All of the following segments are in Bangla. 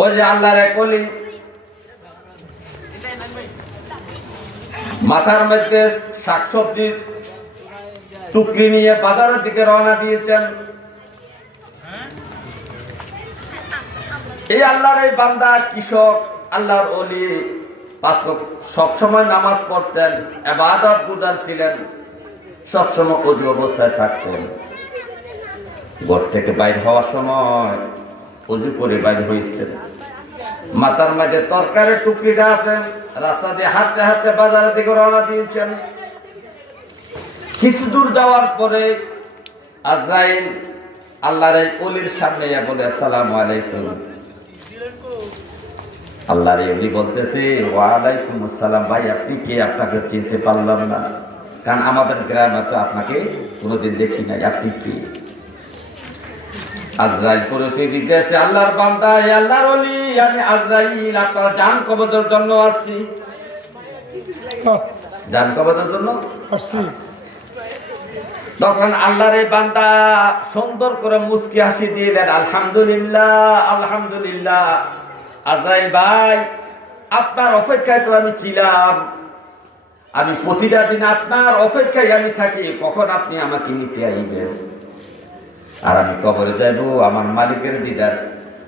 ওই যে আল্লাহর এক ওলি মাথার মধ্যে শাকসবজির টুকরি নিয়ে বাজারের দিকে রওনা দিয়েছেন। এই আল্লাহর এই বান্দা কৃষক, আল্লাহর ওলি, সবসময় নামাজ পড়তেন, ইবাদত গুজার ছিলেন, সবসময় ওযু অবস্থায় থাকতেন। ঘর থেকে বাইর হওয়ার সময় ওযু করে বাইর হয়েছেন। মাথার মধ্যে তরকারির টুকরিটা আছে, রাস্তা দিয়ে হাঁটতে হাঁটতে বাজারের দিকে রওনা দিয়েছেন। কিছু দূর যাওয়ার পরে আজরাইল আল্লাহর এই ওলির সামনে বলে, আসসালামু আলাইকুম। আল্লাহর ওলি বলতেছে, ওয়ালাইকুম আসসালাম। ভাই আপনি কে? আপনাকে চিনতে পারলাম না, কারণ আমাদের গ্রামে তো আপনাকে কোনোদিন দেখি নাই, আপনি কি? আজরাইল পরিচয় দিতেছে, আল্লাহর বান্দা, আল্লাহর ওলি, আমি আজরাইল, আপনার জান কবজের জন্য আসছি। জান কবজের জন্য আসছি। তখন আল্লাহর এই বান্দা সুন্দর করে মুস্কি হাসি দিলেন, আলহামদুলিল্লাহ, আলহামদুলিল্লাহ। আজরাইল ভাই, আপনার অপেক্ষায় তো আমি ছিলাম, আমি প্রতিটা দিন আপনার অপেক্ষায় আমি থাকি, কখন আপনি আমাকে নিতে আইবেন। আর আমি কবরে যাইব, আমার মালিকের দিদার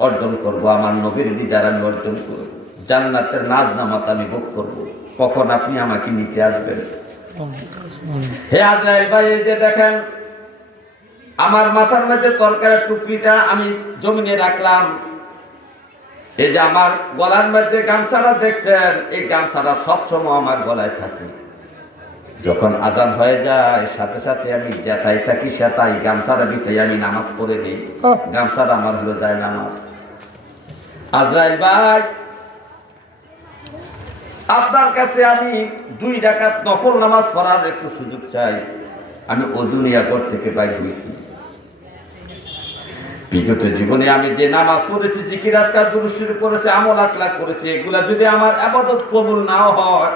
অর্জন করব, আমার নবীর দিদার আমি অর্জন করব, জান্নাতের নাজ নামাত আমি ভোগ করব, কখন আপনি আমাকে নিতে আসবেন। হে আজরাইল ভাই, এই যে দেখেন আমার মাথার মধ্যে তরকারির টুকরিটা আমি জমিনে রাখলাম, এই যে আমার গলার মধ্যে গামছাটা দেখছেন, এই গামছাটা সবসময় আমার গলায় থাকে। যখন আজান হয়ে যায় সাথে সাথে আমি যেটাই থাকি সেটাই গামছাটা বিছাই আমি নামাজ পড়ে নিই। গামছাটা আমার হলো যায় নামাজ। আজরাইল ভাই, আপনার কাছে আমি 2 রাকাত নফল নামাজ পড়ার একটু সুযোগ চাই। আমি ওযু নিয়ে ঘর থেকে বাইর হয়েছি। বিগত জীবনে আমি যে নামাজ পড়েছি, জিকির আজকার দুরূদ শরীফ করেছি, আমল আখলাক করেছি, এগুলা যদি আমার ইবাদত কবুল নাও হয়,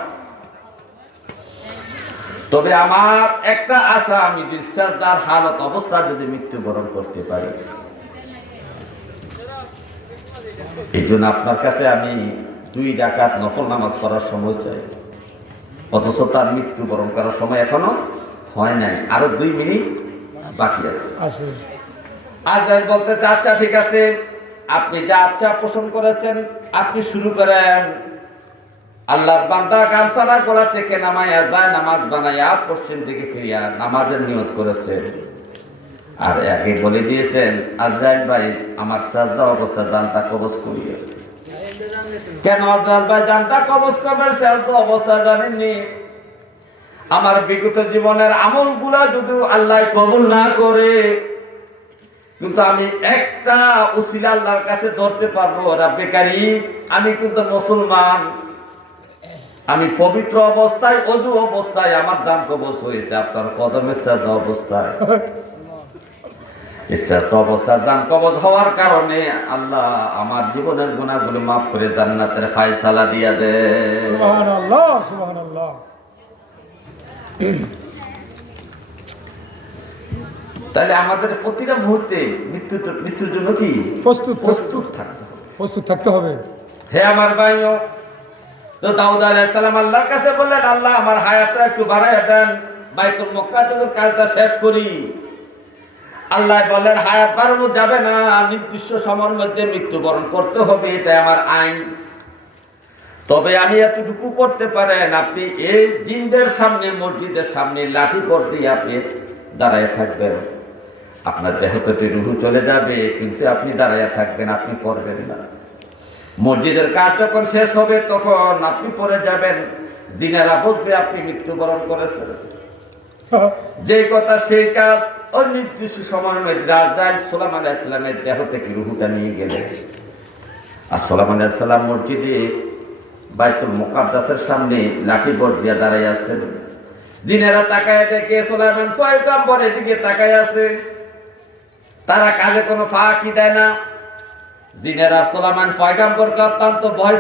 তবে আমার একটা আশা, আমি বিশ্বাসদার হালত অবস্থা যদি মৃত্যুবরণ করতে পারি। এই জন্য আপনার কাছে আমি 2 রাকাত নফল নামাজ পড়ার সময় চাই। অথচ তার মৃত্যুবরণ করার সময় এখনো হয় নাই, আরো 2 মিনিট বাকি আছে। আজরাইল বলতেছে, আচ্ছা ঠিক আছে, আপনি যা আচ্ছা পোষণ করেছেন আপনি শুরু করেন। আল্লাহর বান্দা গামছাটা গলা থেকে নামাইয়া যায়, নামাজ বানাইয়া পশ্চিম দিকে ফিরিয়া নামাজের নিয়ত করেছে। আর একে বলে দিয়েছেন, আজরাইল ভাই আমার সাজদা অবস্থা জানটা কবজ করিয়ে। কেন আজরাইল ভাই জানটা কবজ করবেন? সাজদা অবস্থা জানেননি? আমার বিগত জীবনের আমলগুলা যদি আল্লাহ কবুল না করে, কিন্তু আমি একটা উসিলা আল্লাহর কাছে ধরতে পারবো, রাব্বে কারীম আমি কিন্তু মুসলমান, আমি পবিত্র অবস্থায় ওযু অবস্থায় আমার জান কবজ হয়েছে আপনার কদমের সাজদা অবস্থায়। এই সাজদা অবস্থায় জান কবজ হওয়ার কারণে আল্লাহ আমার জীবনের গুনাহগুলো মাফ করে জান্নাতের ফয়সালা দিয়া দেয়। সুবহানাল্লাহ, সুবহানাল্লাহ। তাহলে আমাদের প্রতিটা মুহূর্তে মৃত্যুর জন্য কি প্রস্তুত থাকতে হবে। হে আমার ভাইও, তো দাউদ আলাইহিস সালাম আল্লাহর কাছে বললেন, আল্লাহ আমার হায়াতটা একটু বাড়াইয়া দেন, বাইতুল মুকাদ্দাসের কাজটা শেষ করি। আল্লাহ বললেন, হায়াত বাড়ানো যাবে না, নির্দিষ্ট সময়ের মধ্যে মৃত্যুবরণ করতে হবে, এটা আমার আইন। তবে আমি এতটুকু করতে পারেন, আপনি এই জিনদের সামনে, মসজিদের সামনে লাঠি পর দিয়ে আপনি দাঁড়ায় থাকবেন। আপনার দেহ থেকে রুহু চলে যাবে, কিন্তু আপনি দাঁড়ায় থাকবেন, আপনি পড়বেন না। মসজিদের কাজ যখন শেষ হবে তখন আপনি পড়ে যাবেন, জিনেরা বুঝবে আপনি মৃত্যুবরণ করেছেন। যে কথা সেই কাজ। অনির্দিষ্ট সময়ের মধ্যে আজরাইল সুলাইমান আলাইহিস সালামের দেহ থেকে রুহুটা নিয়ে গেলেন। আর সুলাইমান আলাইহিস সালাম মসজিদে বাইতুল মুকাদ্দাসের সামনে লাঠি বর দিয়ে দাঁড়ায় আছেন। জিনেরা তাকায় দেখে সুলাইমান পয়গম্বরের দিকে তাকায় আছে, তারা কাজে কোনো ফাঁকি দেয় না। জিনেরা সুলাইমান পয়গম্বরকে অত্যন্ত ভয়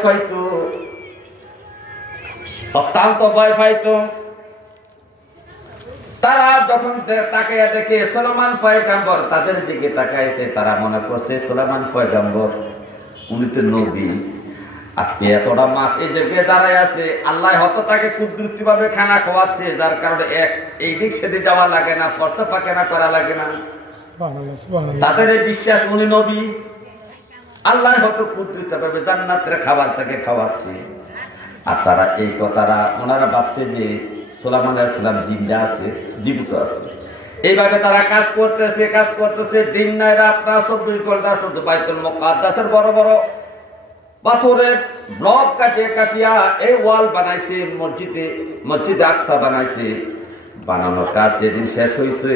পাইতো। তারা যখন তাকায় দেখে সুলাইমান পয়গম্বর তাদের দিকে তাকাইছে, তারা মনে করছে সুলাইমান পয়গম্বর উনি তো নবী। আজকে এতটা মাস এই জায়গায় দাঁড়ায় আছে, আল্লাহ হয়তো তাকে কুদরতি ভাবে খানা খাওয়াচ্ছে, যার কারণে এই দিক সেদিক যাওয়া লাগে না, ফর্সা ফাঁকেনা করা লাগে না। সুবহানাল্লাহ, সুবহানাল্লাহ। তাদের এই বিশ্বাস উনি নবী, আল্লাহ হয়তো কুদরতি ভাবে জান্নাতের খাবার তাকে খাওয়াচ্ছে। আর তারা এই কথাটা ওনারা ভাবছে যে সুলাইমান আলাইহিস সালাম জিন্দা আছে, জীবিত আছে। এইভাবে তারা কাজ করতেছে দিন নাই রাত না, 24 ঘন্টা শুধু বাইতুল মুকাদ্দাসের বড় বড় পাথরের ব্লক কাটিয়া এই ওয়াল বানাইছে, মসজিদে আকসা বানাইছে। বানানোর কাজ যেদিন শেষ হয়েছে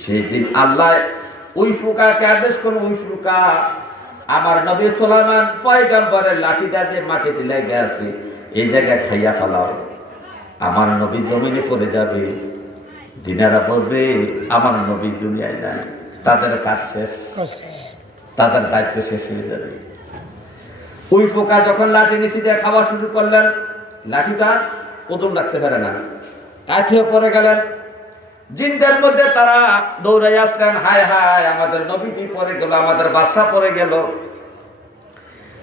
সেদিন আল্লাহ ওই ফুকাকে আদেশ করল, ওই ফুকা আমার নবী সুলাইমান পয়গম্বরের লাঠিটা যে মাটিতে লেগে আছে এই জায়গায় খাইয়া ফেলাও, আমার নবী জমিনে পড়ে যাবে। যিনারা বলবে আমার নবী দুনিয়ায় নাই, তাদের কাজ শেষ, তাদের দায়িত্ব শেষ হয়ে যাবে। ওই ফোকা যখন লাঠি নিচে দিয়ে খাওয়া শুরু করলেন, লাঠিটা ওজন রাখতে পারে না, কাঠিয়ে পড়ে গেলেন। জিনদের মধ্যে তারা দৌড়াই আসলেন, হায় হায় আমাদের নবীজি পড়ে গেল, আমাদের বাদশা পড়ে গেল।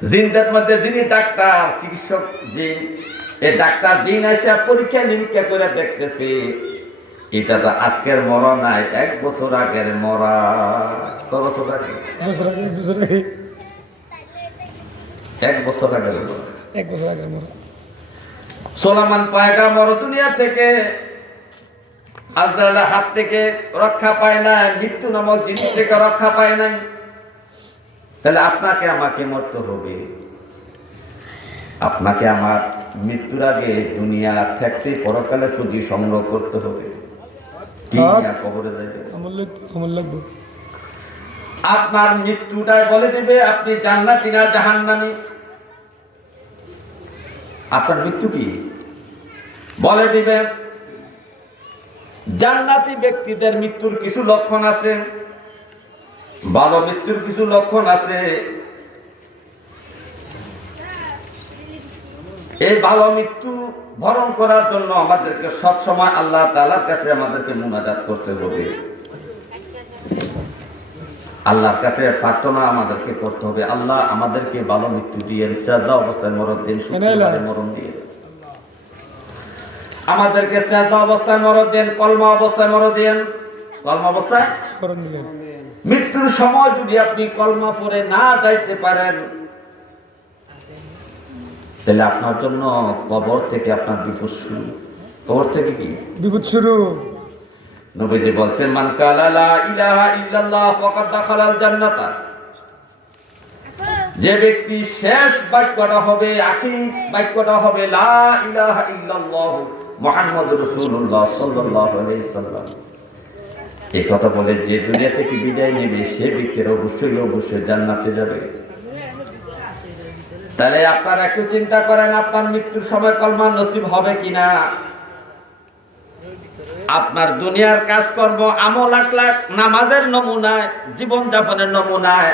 জিনদের মধ্যে যিনি ডাক্তার চিকিৎসক জিন, এই ডাক্তার জিন এসে পরীক্ষা নিরীক্ষা করে দেখতেছে এটা তো আজকের মরা নাই, 1 বছর আগের মরা। কত বছর আগে? 1 বছর আগে। সুলাইমান পয়গম্বর দুনিয়া থেকে আজরাইলের হাত থেকে রক্ষা পায় না, মৃত্যু নামক জিনিস থেকে রক্ষা পায় নাই। তাহলে আপনাকে আমাকে মরতে হবে, আপনাকে আমার মৃত্যুর আগে দুনিয়া থাকতে পরকালে পুঁজি সংগ্রহ করতে হবে। কবরে যাইবে, আপনার মৃত্যুটাই বলে দিবে আপনি জান্নাতি না জাহান্নামী। আপনার মৃত্যু কি বলে দিবে। জান্নাতি ব্যক্তিদের মৃত্যুর কিছু লক্ষণ আছে, ভালো মৃত্যুর কিছু লক্ষণ আছে। এই ভালো মৃত্যু বরণ করার জন্য আমাদেরকে সব সময় আল্লাহ তাআলার কাছে আমাদেরকে মুনাজাত করতে হবে, আল্লাহর কাছে প্রার্থনা আমাদেরকে করতে হবে। আল্লাহ আমাদেরকে ভালো মৃত্যু দিয়ে, সাজদা অবস্থায় মরণ দিন, শুকরিয়া মরণ দিয়ে আমাদেরকে সাজদা অবস্থায় মরণ দেন, কলমা অবস্থায় মরণ দেন। কলমা অবস্থায় মৃত্যুর সময় যদি আপনি কলমা পড়ে না যাইতে পারেন তাহলে আপনার জন্য কবর থেকে আপনার বিপদ শুরু। কবর থেকে কি বিপদ শুরু? নবীজি বলছেন মান কালা লা ইলাহা ইল্লাল্লাহ ফাকাদ দাখালাল জান্নাতা। যে ব্যক্তি শেষ বাক্যটা হবে, আখির বাক্যটা হবে লা ইলাহা ইল্লাল্লাহ মুহাম্মাদুর রাসূলুল্লাহ সাল্লাল্লাহু আলাইহি সাল্লাম, এই কথা বলে যে দুনিয়া থেকে বিদায় নেবে সে ব্যক্তির অবশ্যই জান্নাতে যাবে। তাহলে আপনারা একটু চিন্তা করেন আপনার মৃত্যুর সময় কলমা নসিব হবে কিনা। আপনার দুনিয়ার কাজকর্ম, আমল, আখলাক, নামাজের নমুনায়, জীবন যাপনের নমুনায়,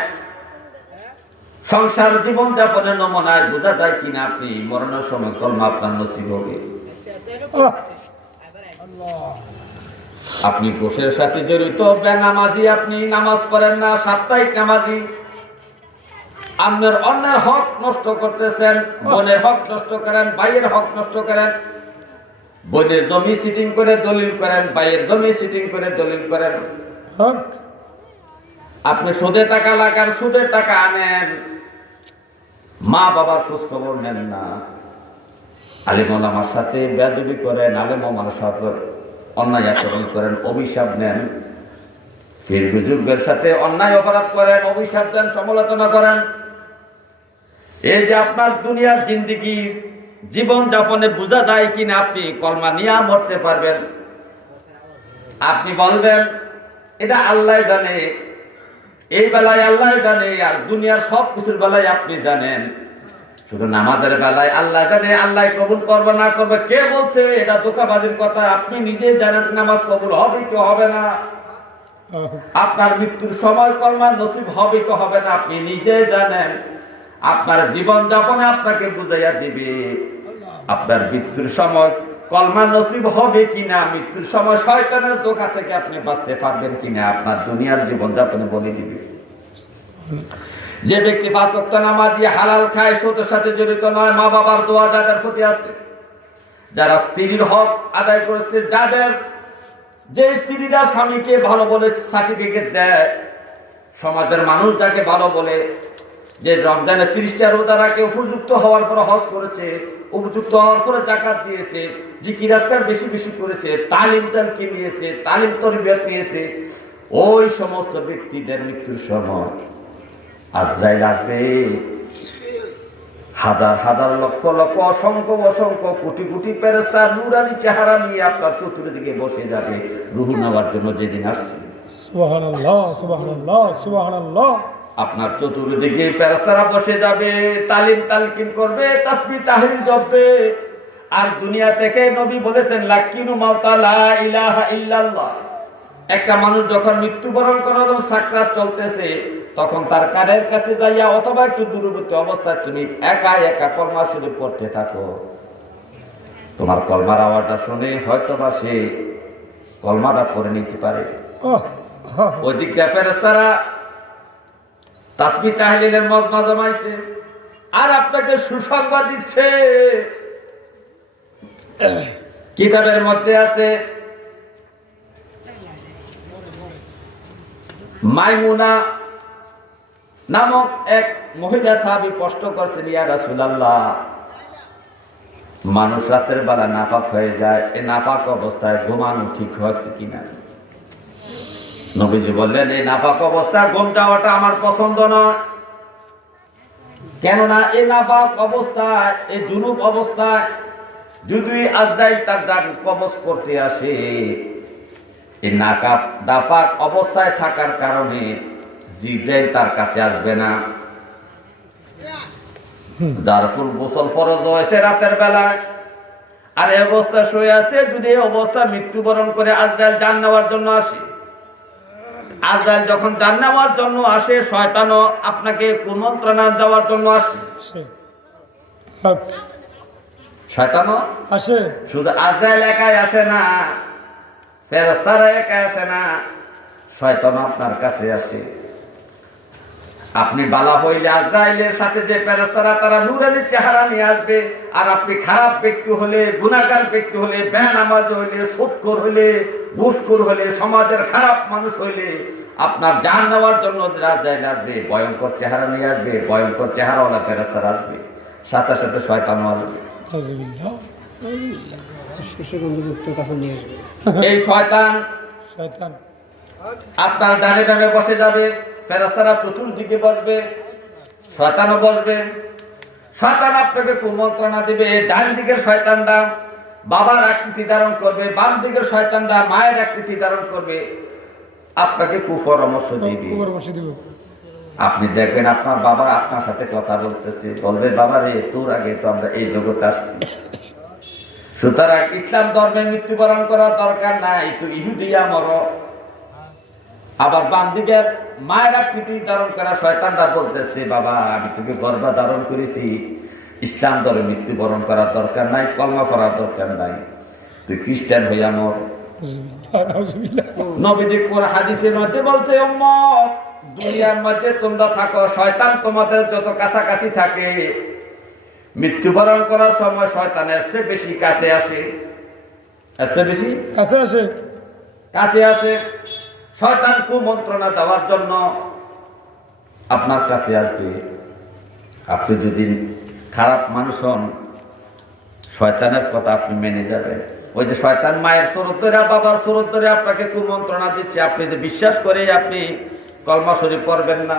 সংসার জীবন যাপনের নমুনায় বোঝা যায় কিনা আপনি মরণের সময় কলমা আপনার নসিব হবে। আপনি ঘুষের সাথে জড়িত বেনামাজি, আপনি নামাজ পড়েন না, সাপ্তাহিক নামাজি, আপনার অন্যের হক নষ্ট করতেছেন, বোনের হক নষ্ট করেন, ভাইয়ের হক নষ্ট করেন, বোনের জমি সিটিং করে দলিল করেন, ভাইয়ের জমি সিটিং করে দলিল করেন, আপনি সুদের টাকা লাগান, সুদের টাকা আনেন, মা বাবার খোঁজ খবর নেন না, আলেম ওলামার সাথে বেয়াদবি করেন, আলেম ওলামার সাথে অন্যায় আচরণ করেন, অভিশাপ নেন, ফির বুজুর্গের সাথে অন্যায় অপরাধ করেন, অভিশাপ দেন, সমালোচনা করেন। এই যে আপনার দুনিয়ার জিন্দেগি জীবন যাপনে বোঝা যায় কিনা আপনি কলমা নিয়ে মরতে পারবেন। আপনি বলবেন এটা আল্লাহ জানে, এই বেলায় আল্লাহ জানে, আর দুনিয়ার সব কিছুর বেলায় আপনি জানেন, শুধু নামাজের বেলায় আল্লাহ জানে, আল্লাহ কবুল করবে না করবে কে বলছে? এটা ধোঁকাবাজির কথা। আপনি নিজে জানেন নামাজ কবুল হবে কি হবে না, আপনার মৃত্যুর সময় কলমা নসিব হবে কি হবে না আপনি নিজে জানেন। আপনার জীবন যাপনে আপনাকে বুঝাইয়া দিবে আপনার মৃত্যুর সময় কলমা নসিব হবে কিনা, মৃত্যুর সময় শয়তানের ধোঁকা থেকে আপনি বাঁচতে পারবেন কিনা, আপনার দুনিয়ার জীবন যাপনে বলে দিবে। যে ব্যক্তি 5 ওয়াক্ত নামাজি, হালাল খায়, সুদের সাথে জড়িত নয়, মা বাবার দোয়া যাদের প্রতি আছে, যারা স্ত্রীর হক আদায় করেছে, যাদের যে স্ত্রীরা স্বামীকে ভালো বলে সার্টিফিকেট দেয়, সমাজের মানুষ যাকে ভালো বলে, যে রমজানে 30টা রোজা রাখে, উপযুক্ত হওয়ার পরে হজ করেছে, উপযুক্ত হওয়ার পরে যাকাত দিয়েছে, জিকির আজকার বেশি বেশি করেছে, তালিম নিয়েছে, তালিম তরবিয়ত নিয়েছে, ওই সমস্ত ব্যক্তিদের মৃত্যুর সময় আজরাইল আসবে। হাজার হাজার লক্ষ লক্ষ অসংখ্য অসংখ্য কোটি কোটি ফেরেশতা নূরানি চেহারা নিয়ে আপনার চতুর্দিকে বসে যাবে রূহ নেওয়ার জন্য যেদিন আসছে। সুবহানাল্লাহ, সুবহানাল্লাহ, সুবহানাল্লাহ। আপনার চতুর্দিকে ফেরেশতারা বসে যাবে, তালকিন করবে, তাসবিহ তাহলিল জপবে। আর দুনিয়া থেকে নবী বলেছেন লাকিনু মাউতা লা ইলাহা ইল্লাল্লাহ। একটা মানুষ যখন মৃত্যুবরণ করার জন্য সাকরাত চলতেছে, তখন তার কানের কাছে যাইয়া অথবা একটু দূরবর্তী অবস্থায় তুমি একা একা কলমা শরীফ পড়তে থাকো। তোমার কলমার আওয়াজটা শুনে হয়তো বা সে কলমাটা পড়ে নিতে পারে। ওই দিক দিয়ে ফেরেশতারা তাসবিহ তাহলিলের মজমা জমাইছে, আর আপনাকে সুসংবাদ দিচ্ছে। কিতাবের মধ্যে আছে, মাইমুনা নামক এক মহিলা সাহাবী প্রশ্ন করছেন, ইয়া রাসূলুল্লাহ, মানুষ রাতের বেলা নাফাক হয়ে যায়, এই নাফাক অবস্থায় ঘুমানো ঠিক হচ্ছে কিনা? নবীজি বললেন, এই নাফাক অবস্থায় ঘুম যাওয়াটা আমার পছন্দ নয়। কেননা এই নাফাক অবস্থায়, এই জুনুব অবস্থায় যদি আজরাইল তার জান কবজ করতে আসে, এই নাফাক অবস্থায় থাকার কারণে জিবরাইল তার কাছে আসবে না। যার ফুল গোসল ফরজ হয়েছে রাতের বেলায়, আর এই অবস্থা শুয়ে আছে, যদি এই অবস্থা মৃত্যুবরণ করে আজরাইল জান নেওয়ার জন্য আসে, আজরাইল যখন জান নেওয়ার জন্য আসে, শয়তানও আপনাকে কুমন্ত্রণা দেওয়ার জন্য আসে। শয়তানও আসে। শুধু আজরাইল একাই আসে না, ফেরেশতারা একাই আসে না, শয়তান আপনার কাছে আসে। আপনি বালা হইলে আজরাইলের সাথে যে ফেরেশতারা তারা নূরানি চেহারা নিয়ে আসবে, আর আপনি খারাপ ব্যক্তি হলে, গুনাহগার ব্যক্তি হলে, বেনামাজ হইলে, সুদখোর হইলে, ঘুষখোর হইলে, সমাজের খারাপ মানুষ হইলে, আপনার জান নেওয়ার জন্য আজরাইল আসবে, ভয়ঙ্কর চেহারা নিয়ে আসবে, ভয়ঙ্কর চেহারাওয়ালা ফেরেশতারা আসবে, সাথে সাথে শয়তানও আসবে। এই শয়তান আপনার ডানে ডানে বসে যাবে, ফেরেশতারা চতুর্দিকে বসবে, শয়তানও বসবে। শয়তান আপনাকে কুমন্ত্রণা দিবে। ডান দিকের শয়তানটা বাবার আকৃতি ধারণ করবে, বাম দিকের শয়তানটা মায়ের আকৃতি ধারণ করবে, আপনাকে কুপরামর্শ দিবে। আপনি দেখবেন আপনার বাবা আপনার সাথে কথা বলতেছে, বলবে, বাবা রে, তোর আগে তো আমরা এই জগতে আসছি, সুতরাং ইসলাম ধর্মে মৃত্যুবরণ করার দরকার নাই, তো ইহুদিয়া মর। আবার বাম দিকের মায়ের আকৃতি ধারণ করা শয়তানটা বলতেছে, বাবা আমি তোকে গর্ভা ধারণ করেছি, ইসলাম ধর্মে মৃত্যুবরণ করার দরকার নাই, কলমা পড়ার দরকার নাই, তুই খ্রিস্টান হইয়া মর। নবীজি কোরআন হাদিসের মধ্যে বলছে, উম্মত, দুনিয়ার মধ্যে তোমরা থাকো, শয়তান তোমাদের যত কাছাকাছি থাকে, মৃত্যুবরণ করার সময় শয়তান আসছে বেশি কাছে আসে, আসছে বেশি কাছে আসে, কাছে আসে। শয়তান কুমন্ত্রণা দেওয়ার জন্য আপনার কাছে আসবে। আপনি যদি খারাপ মানুষ হন, শয়তানের কথা আপনি মেনে যাবেন। ওই যে শয়তান মায়ের সুরত ধরে, বাবার সুরত ধরে আপনাকে কুমন্ত্রণা দিচ্ছে, আপনি যে বিশ্বাস করে আপনি কলমা শরীফ পড়বেন না।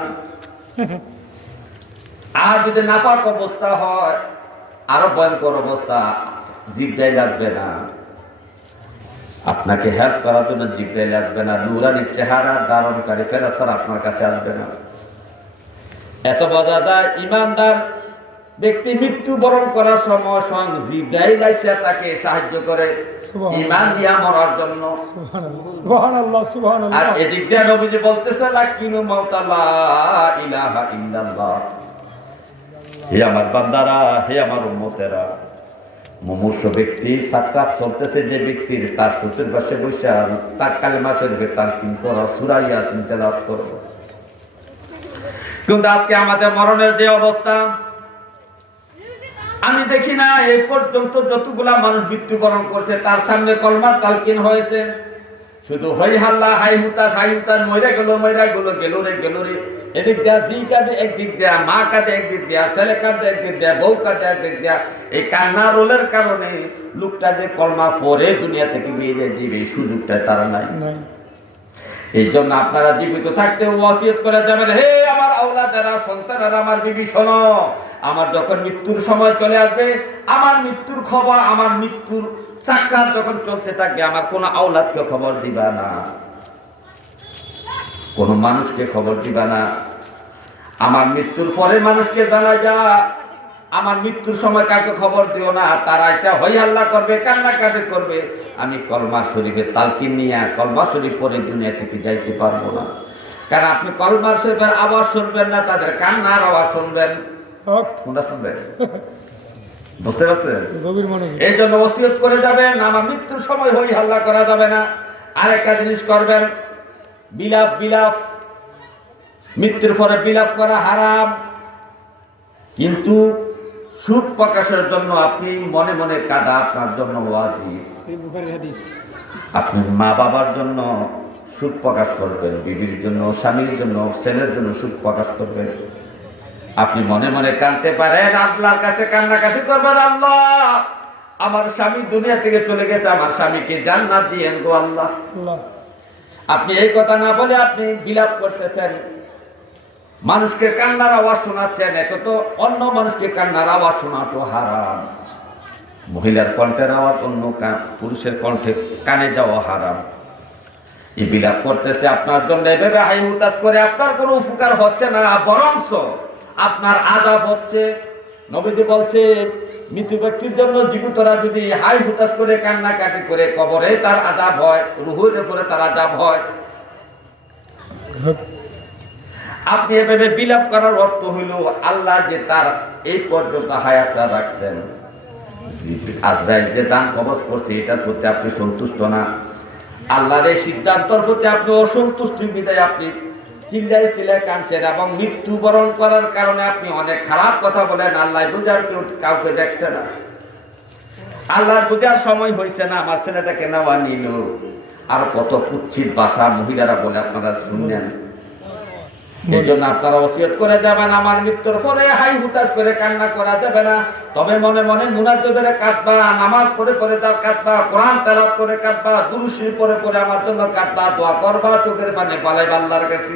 আর যদি নাপাক অবস্থা হয়, আরো ভয়ঙ্কর অবস্থা, জিবরাইল আসবে না আপনাকে হেল্প করার জন্য, জিবরাইল আসবে না, নূরানি চেহারা ধারণকারী ফেরেশতারা আপনার কাছে আসবে না। এত বোঝা যায় ইমানদার ব্যক্তি মৃত্যুবরণ করার সময় স্বয়ং জিবরাইল আইসা তাকে সাহায্য করে ঈমান নিয়ে মরার জন্য। সুবহানাল্লাহ, সুবহানাল্লাহ। আর এদিক দিয়ে নবীজি বলতেছে, লাকিনু মাউতা লা ইলাহা ইল্লাল্লাহ। হে আমার বান্দারা, হে আমার উম্মতেরা, মুমূর্ষু ব্যক্তি সাকরাত চলতেছে, যে ব্যক্তির, তার চতুর্পাশে বসে তার কালেমা শরীফে তালকিন করো, সূরা ইয়াসিন তেলাওয়াত করো। কিন্তু আজকে আমাদের মরণের যে অবস্থা, আমি দেখি না এই পর্যন্ত যতগুলা মানুষ মৃত্যুবরণ করছে তার সামনে কলমার তালকিন হয়েছে, শুধু হই হাল্লা হাই হুতাশ মইরা গেল রে। এদিক দিয়া জি কাঁদে একদিক দিয়া, মা কাঁদে একদিক দিয়া, ছেলে কাঁদে একদিক দিয়া, বউ কাঁদে একদিক দিয়া। এই কান্না রোলের কারণে লোকটা যে কলমা পরে দুনিয়া থেকে বেরিয়ে দিবে এই সুযোগটা তারা নাই। এই জন্য আপনারা জীবিত থাকতে ওয়াসিয়ত করে যাবেন, হে আমার আওলাদেরা, সন্তানেরা, আমার বিবি শোনো, আমার যখন মৃত্যুর সময় চলে আসবে, আমার মৃত্যুর খবর, আমার মৃত্যুর সাকরাত যখন চলতে থাকবে, আমার কোন আওলাদকে খবর দিবা না, কোন মানুষকে খবর দিবা না। আমার মৃত্যুর পরে মানুষকে জানাইবা, আমার মৃত্যুর সময় কাকে খবর দিও না। তারা এসে হই হাল্লা করবে, কান্নাকাটি করবে, আমি কলমা শরীফের তালকিন নিয়ে কলমা শরীফ পরে দুনিয়া থেকে যাইতে পারবো না। কারণ আপনি কলমা শরীফের আওয়াজ শুনবেন না, তাদের কান্নার আওয়াজ শুনবেন। কোনটা শুনবেন? বুঝতে পারছেন? গভীর মনোযোগ। এই জন্য ওসিয়ত করে যাবেন, আমার মৃত্যুর সময় হই হাল্লা করা যাবে না। আরেকটা জিনিস করবেন, বিলাপ। মৃত্যুর পরে বিলাপ করা হারাম, কিন্তু সুখ প্রকাশের জন্য আপনি মনে মনে কাঁদা আপনার জন্য ওয়াজিব। আপনি মা বাবার জন্য সুখ প্রকাশ করবেন, বিবির জন্য, স্বামীর জন্য, ছেলের জন্য সুখ প্রকাশ করবেন। আপনি মনে মনে কাঁদতে পারেন, আল্লাহর কাছে কান্নাকাটি করবেন, আল্লাহ আমার স্বামী দুনিয়া থেকে চলে গেছে, আমার স্বামীকে জান্নাত দিয়েন গো আল্লাহ। আপনি এই কথা না বলে আপনি বিলাপ করতেছেন, মানুষকে কান্নার আওয়াজ শোনাচ্ছেন। এত তো অন্য মানুষকে কান্নার আওয়াজ শোনাটো হারাম। মহিলার কণ্ঠের আওয়াজ অন্য পুরুষের কণ্ঠে কানে যাওয়া হারাম। এই বিলাপ করতেছে আপনার জন্য, এভাবে হাই হুতাশ করে আপনার কোনো উপকার হচ্ছে না, বরঞ্চ আপনার আযাব হচ্ছে। নবীজি বলছে, মৃত্যু ব্যক্তির জন্য জীবিতরা যদি হাই হুতাশ করে কান্নাকাটি করে, কবরে তার আযাব হয়, রুহুর উপরে তার আযাব হয়। আপনি এভাবে বিলাপ করার অর্থ হইল আল্লাহ যে তার এই পর্যন্ত হায়াতটা রাখছেন, আজরাইল যে জান কবজ করছে, এটার প্রতি আপনি সন্তুষ্ট না। আল্লাহর এই সিদ্ধান্তর প্রতি আপনি অসন্তুষ্টি বিদায় আপনি চিল্লাই কাঁদছেন, এবং মৃত্যুবরণ করার কারণে আপনি অনেক খারাপ কথা বলেন। আল্লাহ বুঝার কেউ কাউকে দেখছে না, আল্লাহ বুঝার সময় হয়েছে না, আমার ছেলেটাকে নেওয়া নিল। আর কত কুৎসিত ভাষা মহিলারা বলে আপনারা শুনলেন। এই জন্য আপনারা ওসিয়ত করে যাবেন, আমার মৃত্যুর পরে হাই হুতাশ করে কান্না করা যাবে না। তবে মনে মনে মুনাজাতে কাঁদবা, নামাজ পড়ে কাঁদবা, কোরআন তেলাওয়াত করে কাঁদবা, দুরূদ শরীফ পড়ে আমার জন্য কাঁদবা, দোয়া করবা, চোখের পানি ফালাইবা আল্লাহর কাছে।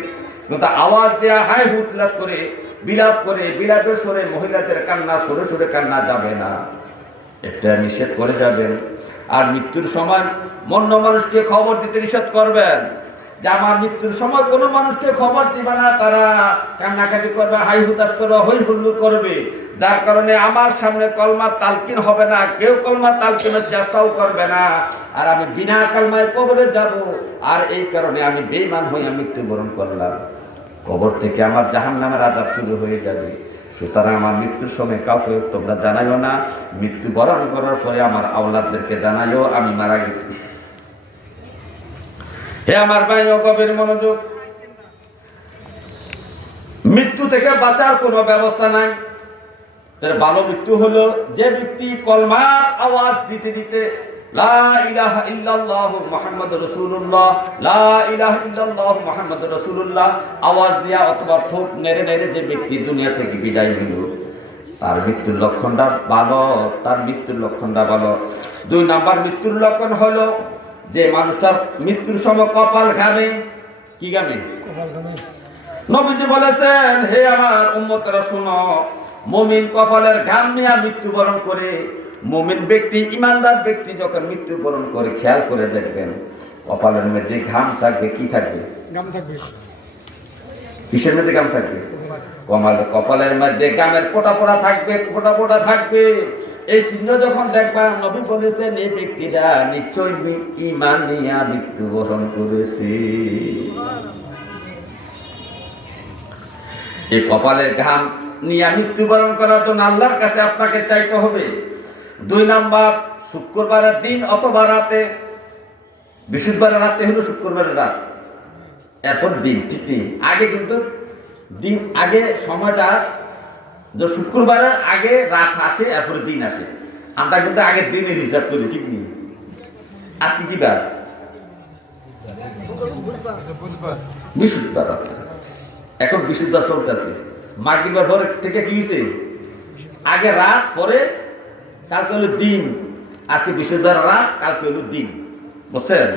কিন্তু আওয়াজ দেয়া হাই হুতাশ করে বিলাপের সরে মহিলাদের কান্না সরে কান্না যাবে না, এটা নিষেধ করে যাবেন। আর মৃত্যুর সময় অন্য মানুষকে খবর দিতে নিষেধ করবেন, যে আমার মৃত্যুর সময় কোনো মানুষকে খবর দিবে না, তারা কান্নাকাটি করবে, হাই হুতাশ করবে, হই হুল্লোড় করবে, যার কারণে আমার সামনে কলমার তালকিন হবে না, কেউ কলমার তালকিনের চেষ্টাও করবে না, আর আমি বিনা কলমায় কবরে যাব। আর এই কারণে আমি বেঈমান হয়ে মৃত্যুবরণ করলাম, কবর থেকে আমার জাহান্নামের আযাব শুরু হয়ে যাবে। সুতরাং আমার মৃত্যুর সময় কাউকে তোমরা জানাইও না, মৃত্যুবরণ করার পরে আমার আওলাদদেরকে জানাইও আমি মারা গেছি। হে আমার ভাই ও গভীর মনোযোগ, মৃত্যু থেকে বাঁচার কোনো ব্যবস্থা নাই। তার ভালো মৃত্যু হলো যে ব্যক্তি কলমার আওয়াজ দিতে দিতে লা ইলাহা ইল্লাল্লাহ মুহাম্মাদুর রাসূলুল্লাহ, লা ইলাহা ইল্লাল্লাহ মুহাম্মাদুর রাসূলুল্লাহ আওয়াজ দিয়া অথবা ঠোঁট নেড়ে নেড়ে যে ব্যক্তি দুনিয়া থেকে বিদায় নিল, তার মৃত্যুর লক্ষণটা ভালো। তার মৃত্যুর লক্ষণটা ভালো। 2 নাম্বার মৃত্যুর লক্ষণ হলো যে মানুষটার মৃত্যুর সময় কপাল ঘামে। কি ঘামে? নবীজি বলেছেন, হে আমার উম্মতরা শুনো, মুমিন কপালের ঘাম নিয়ে মৃত্যুবরণ করে। মুমিন ব্যক্তি, ইমানদার ব্যক্তি যখন মৃত্যুবরণ করে, খেয়াল করে দেখবেন কপালের মধ্যে ঘাম থাকবে। কি থাকবে? গাম থাকবে। কিসের মধ্যে ঘাম থাকবে? কপালের মধ্যে ঘামের ফোঁটা ফোঁটা থাকবে। এই চিহ্ন যখন দেখবা, নবী বলেছেন এই ব্যক্তিরা নিশ্চয় ঈমান নিয়ে মৃত্যুবরণ করেছে। এই কপালের ঘাম নিয়ে মৃত্যুবরণ করার জন্য আল্লাহর কাছে আপনাকে চাইতে হবে। 2 নাম্বার, শুক্রবারের দিন অথবা রাতে, বৃহস্পতিবারের রাতে হলো শুক্রবারের রাত, এরপর দিন ঠিক নেই। আগে কিন্তু দিন আগে সময়টা যে শুক্রবারের আগে রাত আসে এরপরে দিন আসে, আমরা কিন্তু আগের দিনের হিসাব করি, ঠিক নেই? আজকে কি বার? বৃহস্পতিবার। এখন বৃহস্পতিবার চলতেছে, মাগরিবের পরে থেকে কি হয়েছে? আগে রাত, পরে কালকে হলো দিন। আজকে বৃহস্পতিবার রাত, কালকে হলো দিন, বুঝছেন?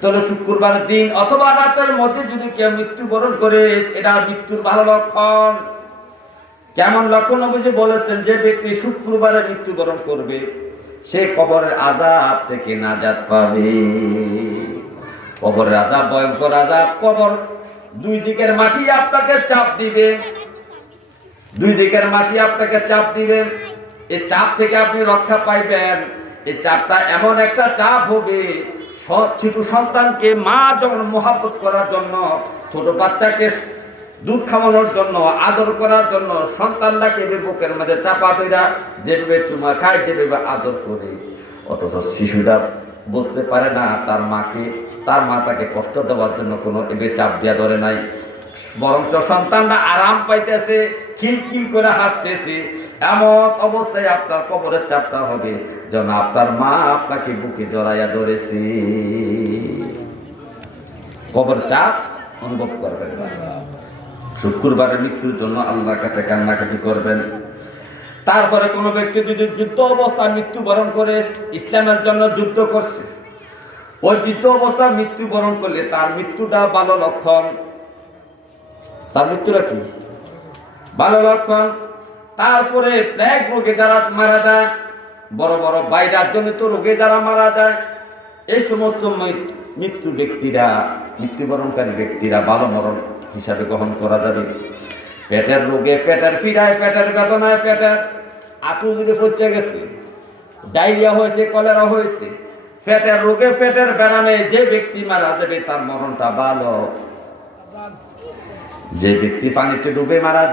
তাহলে শুক্রবারের দিন অথবা রাতের মধ্যে যদি কেউ মৃত্যুবরণ করে, এটা মৃত্যুর ভালো লক্ষণ। কেমন লক্ষণ? নবীজি বলেছেন, যে ব্যক্তি শুক্রবারে মৃত্যুবরণ করবে সে কবরের আযাব থেকে নাজাত পাবে। কবরের আযাব ভয়ঙ্কর আযাব। কবর দুই দিকের মাটি আপনাকে চাপ দিবে, দুই দিকের মাটি আপনাকে চাপ দিবে। এই চাপ থেকে আপনি রক্ষা পাইবেন। এই চাপটা এমন একটা চাপ হবে, ছোট সন্তানকে মা যখন মোহাব্বত করার জন্য, ছোট বাচ্চাকে দুধ খাওয়ানোর জন্য, আদর করার জন্য সন্তানটাকে বুকের মধ্যে চাপা ধরা যেভাবে চুমা খায়, যেভাবে আদর করে, অথচ শিশুটা বুঝতে পারে না তার মাকে, তার মা তাকে কষ্ট দেওয়ার জন্য কোনো এভাবে চাপ দিয়া ধরে নাই, বরঞ্চ সন্তানটা আরাম পাইতেছে, খিলখিল করে হাসতেছে। এমন অবস্থায় আপনার কবরের চাপটা হবে যেন আপনার মা আপনাকে বুকে জড়াইয়া ধরেছে। কবর চাপ অনুভব করবেন না। শুক্রবারের মৃত্যুর জন্য আল্লাহর কাছে কান্নাকাটি করবেন। তারপরে কোনো ব্যক্তি যদি যুদ্ধ অবস্থায় মৃত্যুবরণ করে, ইসলামের জন্য যুদ্ধ করছে, ওই যুদ্ধ অবস্থায় মৃত্যুবরণ করলে তার মৃত্যুটা ভালো লক্ষণ। তার মৃত্যুটা কি? ভালো লক্ষণ। তারপরে প্লেগ রোগে যারা মারা যায়, বড় বড় ভাইরাস জনিত রোগে যারা মারা যায়, এই সমস্ত মৃত্যু ব্যক্তিরা, মৃত্যুবরণকারী ব্যক্তিরা ভালো মরণ হিসাবে গ্রহণ করা যাবে। পেটের রোগে, পেটের পীড়ায়, পেটের বেদনায়, পেটের আঁতুল যদি পচে গেছে, ডায়রিয়া হয়েছে, কলেরা হয়েছে, পেটের রোগে, পেটের ব্যারামে যে ব্যক্তি মারা যাবে তার মরণটা ভালো। যে ব্যক্তি পানিতে ডুবে মারা যায়,